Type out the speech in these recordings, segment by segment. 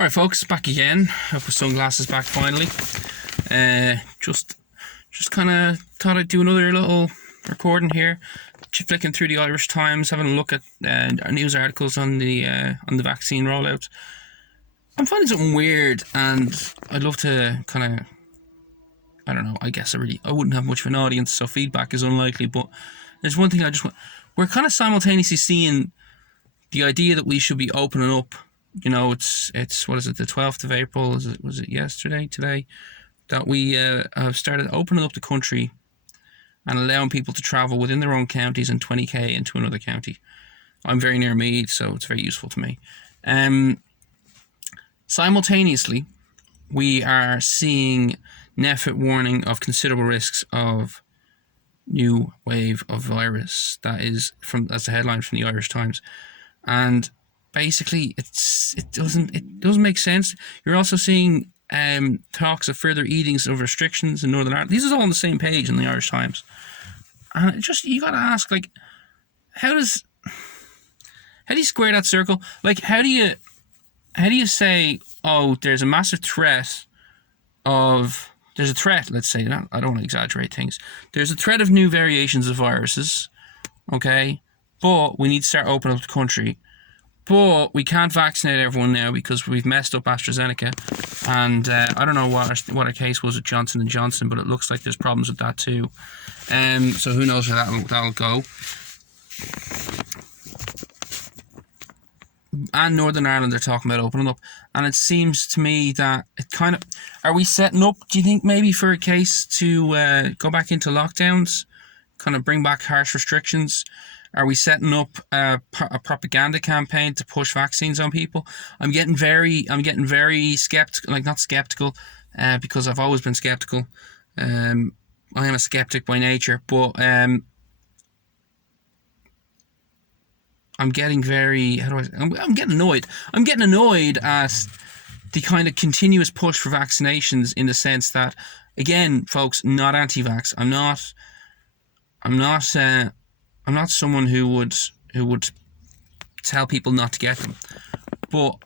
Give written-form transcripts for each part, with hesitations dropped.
Alright folks, back again. Up with sunglasses back finally. Just kind of thought I'd do another little recording here. Flicking through the Irish Times, having a look at news articles on the vaccine rollout. I'm finding something weird, and I'd love to kind of, I don't know, I guess I wouldn't have much of an audience, so feedback is unlikely, but there's one thing we're kind of simultaneously seeing the idea that we should be opening up. You know, it's what is it, the 12th of April, was it yesterday, today, that we have started opening up the country and allowing people to travel within their own counties and 20k into another county. I'm very near Meath, so it's very useful to me. Simultaneously, we are seeing NPHET warning of considerable risks of new wave of virus. That's the headline from the Irish Times, and basically it doesn't make sense. You're also seeing talks of further easings of restrictions in Northern Ireland. These are all on the same page in the Irish Times, and you gotta ask, like, how do you square that circle? Like, how do you say, oh, there's a massive threat of, there's a threat, let's say, I don't want to exaggerate things, there's a threat of new variations of viruses, okay, but we need to start opening up the country, but we can't vaccinate everyone now because we've messed up AstraZeneca, and I don't know what our case was with Johnson&johnson, but it looks like there's problems with that too. So who knows where that'll go. And Northern Ireland, they're talking about opening up, and it seems to me that it kind of, are we setting up, do you think, maybe for a case to go back into lockdowns, kind of bring back harsh restrictions? Are we setting up a propaganda campaign to push vaccines on people? I'm getting very skeptical, like, not skeptical, because I've always been skeptical. I am a skeptic by nature, but I'm getting very, I'm getting annoyed. I'm getting annoyed at the kind of continuous push for vaccinations, in the sense that, again, folks, not anti-vax. I'm not someone who would tell people not to get them, but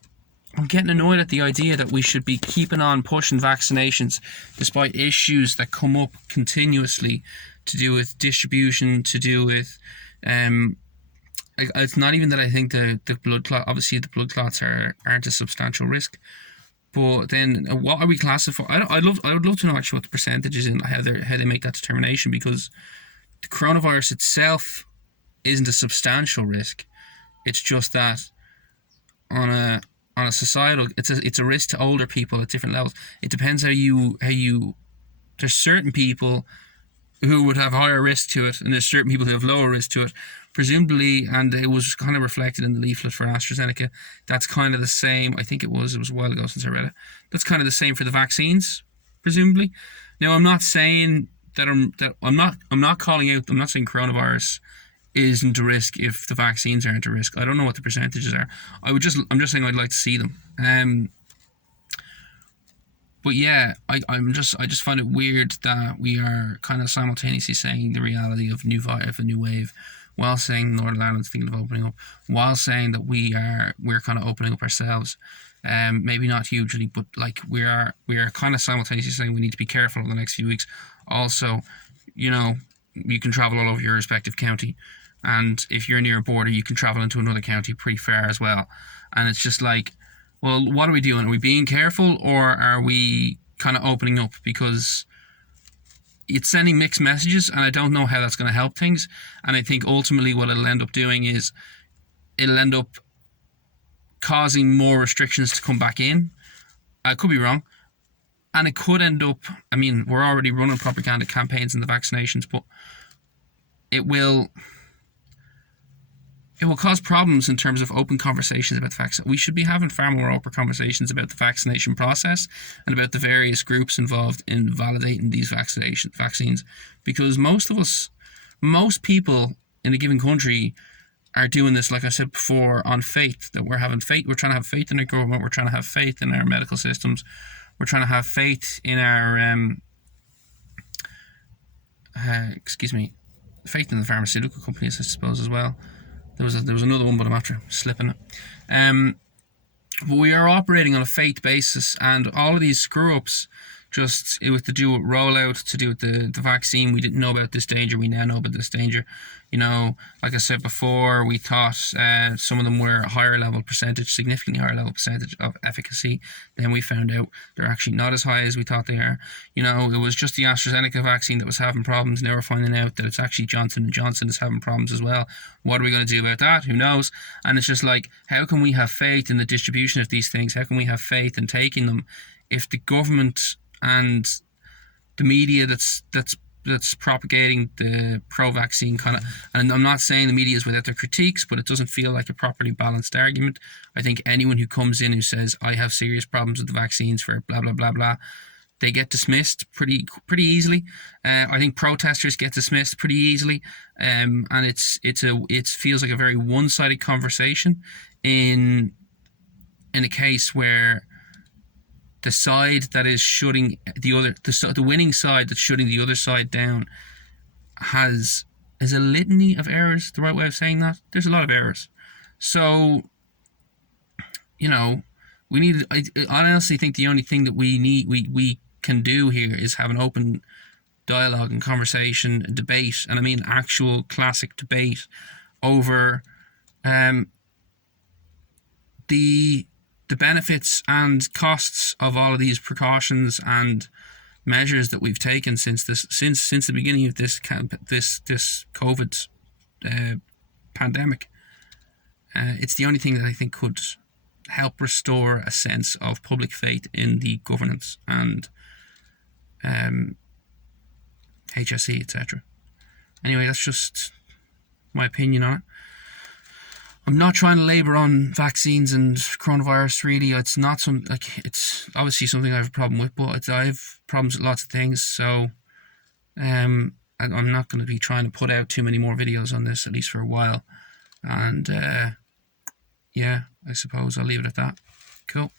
I'm getting annoyed at the idea that we should be keeping on pushing vaccinations despite issues that come up continuously to do with distribution, to do with it's not even that I think the blood clot, obviously the blood clots aren't a substantial risk, but then what are we classifying? I would love to know actually what the percentage is and how they make that determination, because the coronavirus itself isn't a substantial risk. It's just that on a societal, it's a risk to older people at different levels. It depends how you there's certain people who would have higher risk to it, and there's certain people who have lower risk to it, presumably, and it was kind of reflected in the leaflet for AstraZeneca. That's kind of the same. I think it was a while ago since I read it. That's kind of the same for the vaccines, presumably. Now, I'm not saying that I'm not calling out, I'm not saying coronavirus isn't a risk if the vaccines aren't a risk. I don't know what the percentages are. I'm just saying I'd like to see them. But yeah, I just find it weird that we are kind of simultaneously saying the reality of a new wave, while saying Northern Ireland's thinking of opening up, while saying that we're kind of opening up ourselves. Maybe not hugely, but like we are kind of simultaneously saying we need to be careful in the next few weeks. Also, you know, you can travel all over your respective county, and if you're near a border, you can travel into another county pretty far as well. And it's just like, well, what are we doing? Are we being careful, or are we kind of opening up? Because it's sending mixed messages, and I don't know how that's going to help things. And I think ultimately what it'll end up doing is it'll end up causing more restrictions to come back in. I could be wrong. And it could end up, I mean, we're already running propaganda campaigns in the vaccinations, but it will cause problems in terms of open conversations about the vaccine. We should be having far more open conversations about the vaccination process and about the various groups involved in validating these vaccines, because most people in a given country are doing this, like I said before, on faith. That we're trying to have faith in our government, we're trying to have faith in our medical systems, we're trying to have faith in our faith in the pharmaceutical companies, I suppose, as well. There was another one, but I'm after slipping it. But we are operating on a faith basis, and all of these screw ups, just it was to do with rollout, to do with the vaccine. We didn't know about this danger. We now know about this danger. You know, like I said before, we thought some of them were a higher level percentage, significantly higher level percentage of efficacy. Then we found out they're actually not as high as we thought they are. You know, it was just the AstraZeneca vaccine that was having problems. Now we're finding out that it's actually Johnson&johnson is having problems as well. What are we going to do about that? Who knows? And it's just like, how can we have faith in the distribution of these things? How can we have faith in taking them if the government and the media that's propagating the pro-vaccine kind of, and I'm not saying the media is without their critiques, but it doesn't feel like a properly balanced argument. I think anyone who comes in who says I have serious problems with the vaccines for blah blah blah blah, they get dismissed pretty easily. I think protesters get dismissed pretty easily, and it feels like a very one-sided conversation in a case where the side that is shutting the winning side that's shutting the other side down has a litany of errors. The right way of saying that? There's a lot of errors. So, you know, I honestly think the only thing that we can do here is have an open dialogue and conversation and debate, and I mean actual classic debate over the benefits and costs of all of these precautions and measures that we've taken since the beginning of this COVID pandemic. It's the only thing that I think could help restore a sense of public faith in the governance and HSE, etc. Anyway, that's just my opinion on it. I'm not trying to labour on vaccines and coronavirus, really. It's not it's obviously something I have a problem with, but I have problems with lots of things, so I'm not going to be trying to put out too many more videos on this, at least for a while. And yeah, I suppose I'll leave it at that. Cool.